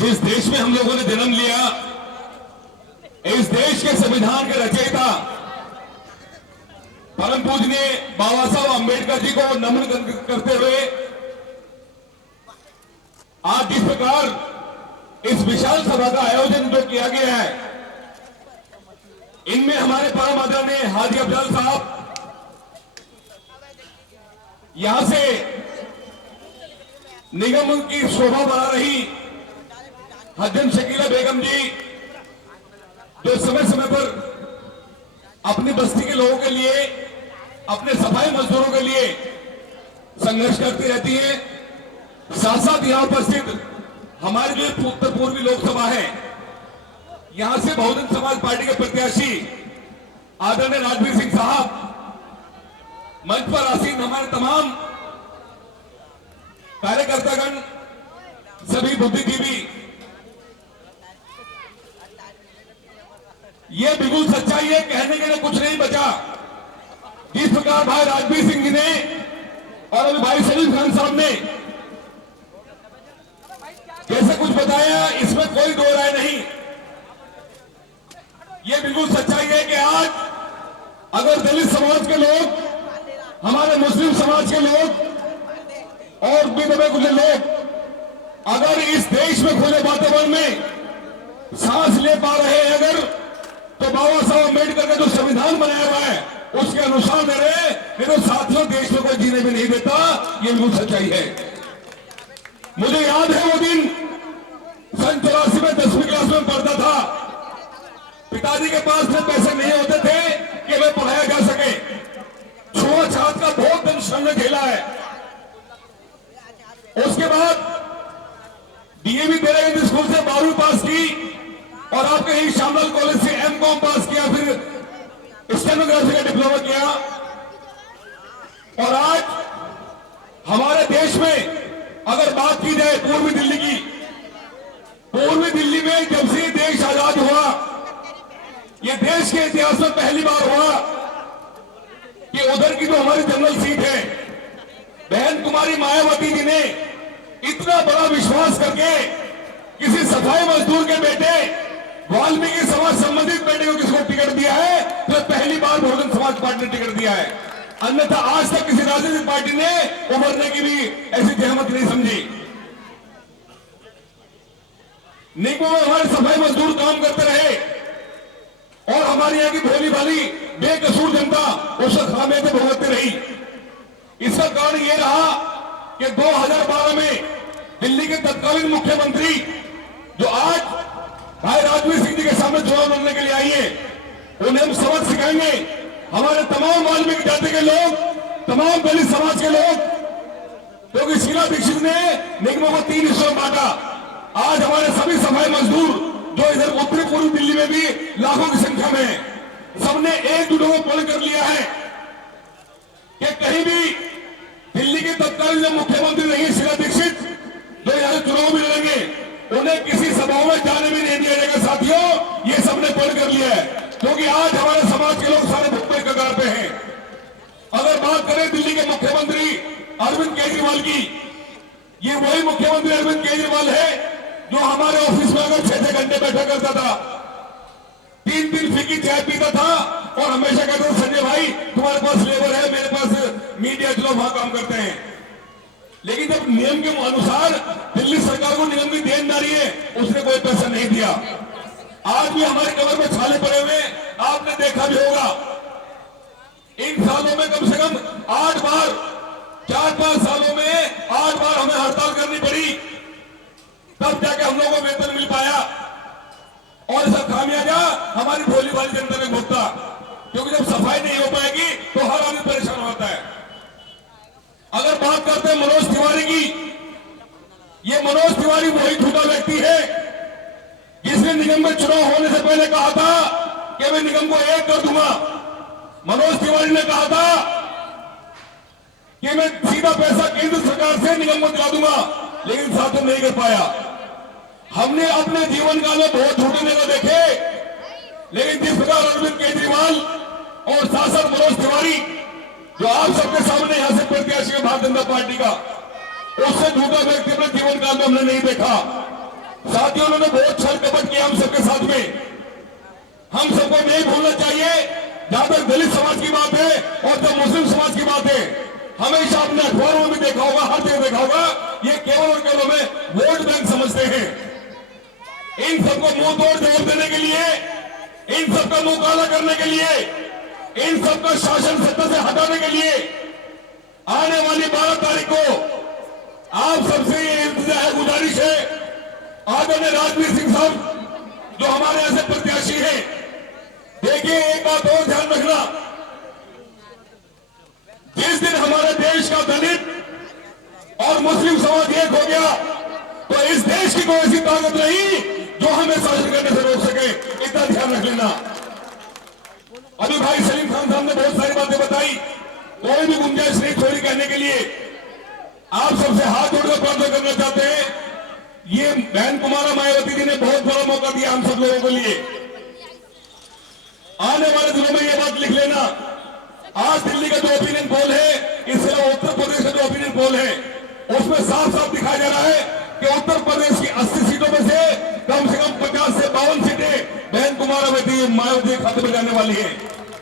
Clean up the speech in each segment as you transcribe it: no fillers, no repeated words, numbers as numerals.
जिस देश में हम लोगों ने जन्म लिया, इस देश के संविधान के रचयिता परम पूजनीय बाबा साहब अम्बेडकर जी को नमन करते हुए आज जिस प्रकार इस विशाल सभा का आयोजन जो किया गया है, इनमें हमारे परम आदरणीय हाजी अफजल साहब, यहां से निगम की शोभा बढ़ा रही हजन शकीला बेगम जी, जो समय समय पर अपनी बस्ती के लोगों के लिए, अपने सफाई मजदूरों के लिए संघर्ष करती रहती है। साथ साथ यहां उपस्थित हमारे जो उत्तर पूर्वी लोकसभा है, यहां से बहुजन समाज पार्टी के प्रत्याशी आदरणीय राजवीर सिंह साहब, मंच पर आसीन हमारे तमाम कार्यकर्तागण, सभी बुद्धिजीवी, ये बिल्कुल सच्चाई है, कहने के लिए कुछ नहीं बचा। जिस प्रकार भाई राजवीर सिंह जी ने और अभी भाई सलीम खान साहब ने जैसे कुछ बताया, इसमें कोई दो राय नहीं। ये बिल्कुल सच्चाई है कि आज अगर दलित समाज के लोग, हमारे मुस्लिम समाज के लोग और भी दबे कुछ लोग अगर इस देश में खुले वातावरण में सांस ले पा रहे हैं अगर, तो बाबा साहब अम्बेडकर का जो संविधान बनाया हुआ है उसके अनुसार दे रहे, नहीं तो साथियों देश में कोई जीने भी नहीं देता। ये बिल्कुल सच्चाई है। मुझे याद है वो दिन सन 84 में 10वीं क्लास में पढ़ता था। पिताजी के पास में पैसे नहीं होते थे कि मैं पढ़ाया जा सके। छुआछूत का बहुत दिन संघर्ष झेला है। उसके बाद डीएवी तेरे स्कूल से 12वीं पास की और आपके यही शामल कॉलेज से एमकॉम पास किया, फिर स्टेनोग्राफी का डिप्लोमा किया। और आज हमारे देश में अगर बात की जाए पूर्वी दिल्ली की, पूर्वी दिल्ली में जब से देश आजाद हुआ, यह देश के इतिहास में पहली बार हुआ कि उधर की जो हमारी जनरल सीट है, बहन कुमारी मायावती जी ने इतना बड़ा विश्वास करके किसी सफाई मजदूर के बेटे, वाल्मीकि समाज संबंधित बेटे को किसको टिकट दिया है, तो पहली बार बहुजन समाज पार्टी ने टिकट दिया है। अन्यथा आज तक किसी राजनीतिक पार्टी ने उभरने की भी ऐसी जहमत नहीं समझी। निगमों में हमारे सफाई मजदूर काम करते रहे और हमारे यहाँ की भोली भाली बेकसूर जनता उसका खामियाजा भुगतती रही। इसका कारण यह रहा कि 2012 में दिल्ली के तत्कालीन मुख्यमंत्री, जो आज भाई राजवीर सिंह जी के सामने चुनाव लड़ने के लिए आई है, उन्हें हम सबक सिखाएंगे। हमारे तमाम वाल्मीकि जाति के लोग, तमाम दलित समाज के लोग, क्योंकि शीला दीक्षित ने निगमों को 3 हिस्सों में बांटा। आज हमारे सभी सफाई मजदूर जो इधर उत्तरी पूर्वी दिल्ली में भी लाखों की संख्या में है, सबने एकजुट होकर पढ़ कर लिया है कि कहीं भी दिल्ली के तत्कालीन जो मुख्यमंत्री नहीं है शीला दीक्षित, जो यहाँ चुनाव भी लड़ेंगे, उन्हें किसी सभाओं में जाने भी नहीं दिया जाएगा। साथियों, ये सबने पढ़ कर लिया है, क्योंकि आज हमारे समाज के लोग सारे भुखमरी कगार पे हैं। अगर बात करें दिल्ली के मुख्यमंत्री अरविंद केजरीवाल की, ये वही मुख्यमंत्री अरविंद केजरीवाल है जो हमारे ऑफिस में अगर 6-6 घंटे बैठा करता था, 3 फीकी चाय पीता था और हमेशा कहता था, संजय भाई तुम्हारे पास लेबर है, मेरे पास मीडिया, चलो वहां काम करते हैं। लेकिन जब नियम के अनुसार दिल्ली सरकार को निगम की देनदारी है, उसने कोई पैसा नहीं दिया। आज भी हमारे कमर में छाले पड़े हुए, आपने देखा भी होगा। इन सालों में कम से कम 8 बार, 4-5 सालों में 8 बार हमें हड़ताल करनी पड़ी, तब जाके हम लोगों को वेतन मिल पाया। और इसका खामियाजा हमारी भोली भाली जनता ने भुगता, क्योंकि जब सफाई नहीं हो पाएगी तो हर आदमी परेशान होता है। अगर बात करते हैं मनोज तिवारी की, ये मनोज तिवारी वही झूठा व्यक्ति है जिसने निगम में चुनाव होने से पहले कहा था कि मैं निगम को 1 कर दूंगा। मनोज तिवारी ने कहा था कि मैं सीधा पैसा केंद्र सरकार से निगम को दिला दूंगा, लेकिन साथियों नहीं कर पाया। हमने अपने जीवन काल में बहुत झूठे नेता देखे, लेकिन जिस प्रकार अरविंद केजरीवाल और शासक मनोज तिवारी, जो आप सबके सामने यहां से प्रत्याशी है भारतीय जनता पार्टी का, उससे झूठा व्यक्ति अपने जीवन काल में हमने नहीं देखा। साथियों, उन्होंने बहुत छल कपट किया हम सबके साथ में। हम सबको नहीं भूलना चाहिए, जहां तक दलित समाज की बात है और जब मुस्लिम समाज की बात है, हमेशा आपने अखबारों में भी देखा होगा, हर जगह देखा होगा, ये केवल और केवल हमें वोट बैंक समझते हैं। इन सबको मुंह तोड़ जवाब देने के लिए, इन सबका मुंह काला करने के लिए, इन सबका शासन सत्ता से हटाने के लिए आने वाली 12 तारीख को आप सबसे ये इंतजार है, गुजारिश है, आदरणीय राजवीर सिंह साहब जो हमारे ऐसे प्रत्याशी हैं, देखिए एक बात और ध्यान रखना, जिस दिन हमारे देश का दलित और मुस्लिम समाज एक हो गया तो इस देश की कोई ऐसी ताकत नहीं जो हमें शासन करने से रोक सके। इतना ध्यान रख लेना। अभी भाई सलीम खान साहब ने बहुत सारी बातें बताई, कोई भी गुंजाइश नहीं छोड़ी कहने के लिए। आप सबसे हाथ जोड़कर प्रार्थना करना चाहते हैं, ये बहन कुमारा मायावती जी ने बहुत बड़ा मौका दिया हम सब लोगों के लिए। आने वाले दिनों में ये बात लिख लेना, आज दिल्ली का जो ओपिनियन पोल है, इसके अलावा उत्तर प्रदेश का जो ओपिनियन पोल है, उसमें साफ साफ दिखाया जा रहा है कि उत्तर प्रदेश की 80 सीटों में से कम 50 से 52 सीटें बहन कुमारा मायावती खाते में जाने वाली है।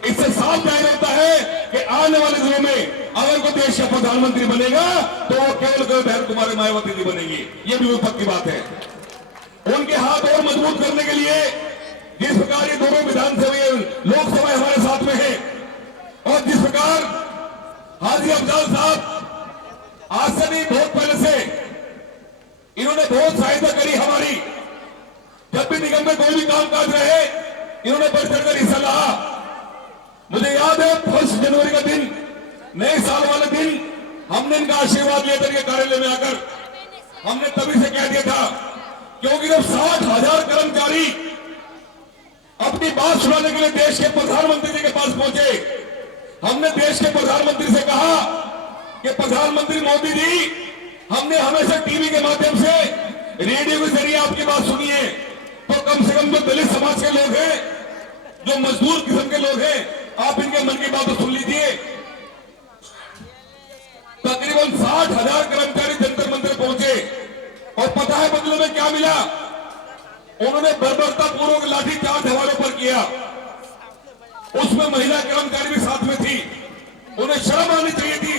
इससे साफ जाहिर होता है कि आने वाले दिनों में अगर कोई देश का प्रधानमंत्री बनेगा तो वो केवल बहन कुमारी मायावती जी बनेंगी। ये भी पक्की बात है। उनके हाथ और मजबूत करने के लिए जिस प्रकार ये दोनों विधानसभा लोकसभा हमारे साथ में है और जिस प्रकार हाजी अफजल साहब आज से नहीं बहुत पहले से इन्होंने बहुत सहायता करी हमारी, जब भी निगम में कोई भी काम काज रहे इन्होंने बढ़ चढ़कर हिस्सा रहा। मुझे याद है 1 जनवरी का दिन, नए साल वाले दिन, हमने इनका आशीर्वाद लिया था कार्यालय में आकर। हमने तभी से कह दिया था, क्योंकि जब 60,000 कर्मचारी अपनी बात सुनाने के लिए देश के प्रधानमंत्री जी के पास पहुंचे, हमने देश के प्रधानमंत्री से कहा कि प्रधानमंत्री मोदी जी, हमने हमेशा टीवी के माध्यम से, रेडियो के जरिए आपकी बात सुनी है, तो कम से कम जो दलित समाज के लोग हैं, जो मजदूर किस्म के लोग हैं, आप इनके मन की बात तो सुन लीजिए। तकरीबन 60,000 कर्मचारी जंतर मंदिर पहुंचे और पता है बदले में क्या मिला? उन्होंने बर्बरता पूर्वक लाठीचार्ज हमारे पर किया। उसमें महिला कर्मचारी भी साथ में थी। उन्हें शर्म आनी चाहिए थी,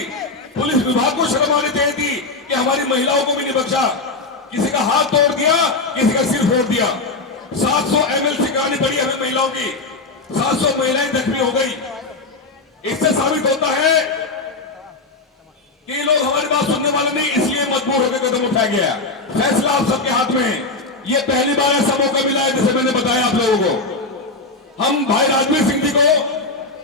पुलिस विभाग को शर्म आनी चाहिए थी कि हमारी महिलाओं को भी नहीं बख्शा। किसी का हाथ तोड़ दिया, किसी का सिर फोड़ दिया। 700 ml से कहानी पड़ी हमें महिलाओं की, 700 महिलाएं जख्मी हो गई। इससे साबित होता है कि ये लोग हमारी बात सुनने वाले नहीं, इसलिए मजबूर होकर कदम उठाया गया। फैसला आप सबके हाथ में है। ये पहली बार ऐसा मौका मिला है, जैसे मैंने बताया आप लोगों को। हम भाई राजवीर सिंह जी को,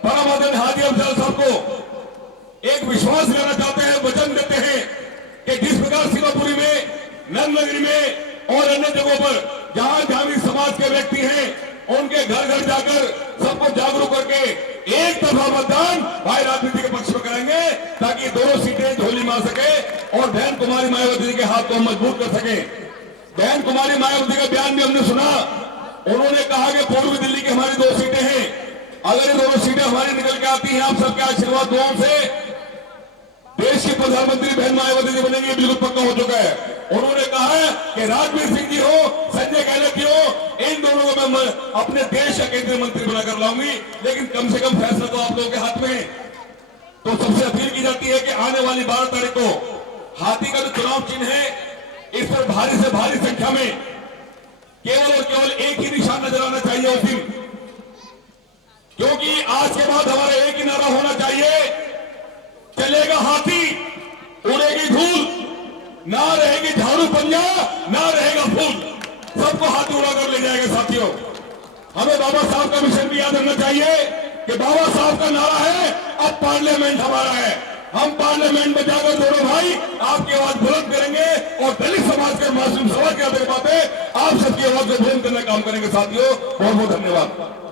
परम आदरणीय हाजी अफजल साहब को एक विश्वास दिलाना चाहते हैं, वचन देते हैं कि जिस प्रकार सीमापुरी में, नंदनगरी में और अन्य जगहों पर जहां जहां भी समाज के व्यक्ति हैं, उनके घर घर जाकर सबको जागरूक करके एक तरफा मतदान भाई राजवीर जी के पक्ष में करेंगे, ताकि दोनों सीटें झोली मार सके और बहन कुमारी मायावती जी के हाथ को मजबूत कर सके। बहन कुमारी मायावती का बयान भी हमने सुना। उन्होंने कहा कि पूर्वी दिल्ली की हमारी 2 सीटें हैं, अगर ये दोनों सीटें हमारी निकल के आती हैं, आप सबके आशीर्वाद दुआओं से देश के प्रधानमंत्री बहन मायावती जी बनेंगे, बिल्कुल पक्का हो चुका है। उन्होंने कहा है कि राजवीर सिंह जी हो, संजय गहलोत जी हो, इन दोनों को मैं अपने देश का केंद्रीय मंत्री बनाकर लाऊंगी, लेकिन कम से कम फैसला तो आप लोगों के हाथ में है। तो सबसे अपील की जाती है कि आने वाली 12 तारीख को हाथी का जो चुनाव चिन्ह है, इस पर भारी से भारी संख्या में केवल और केवल एक ही निशान नजर आना चाहिए उस दिन, क्योंकि आज के बाद हमारा एक ही नारा होना चाहिए, चलेगा हाथी, उड़ेगी धूल, ना रहेगी झाड़ू पंजा, ना रहेगा फूल, सबको हाथी उड़ाकर ले जाएगा। साथियों, हमें बाबा साहब का मिशन भी याद रखना चाहिए कि बाबा साहब का नारा है, अब पार्लियामेंट हमारा है। हम पार्लियामेंट में जाकर दोनों भाई आपकी आवाज बुलंद करेंगे और दलित समाज के मुस्लिम समाज के बातें आप सबकी आवाज को बुलंद करने का काम करेंगे। साथियों, बहुत बहुत धन्यवाद।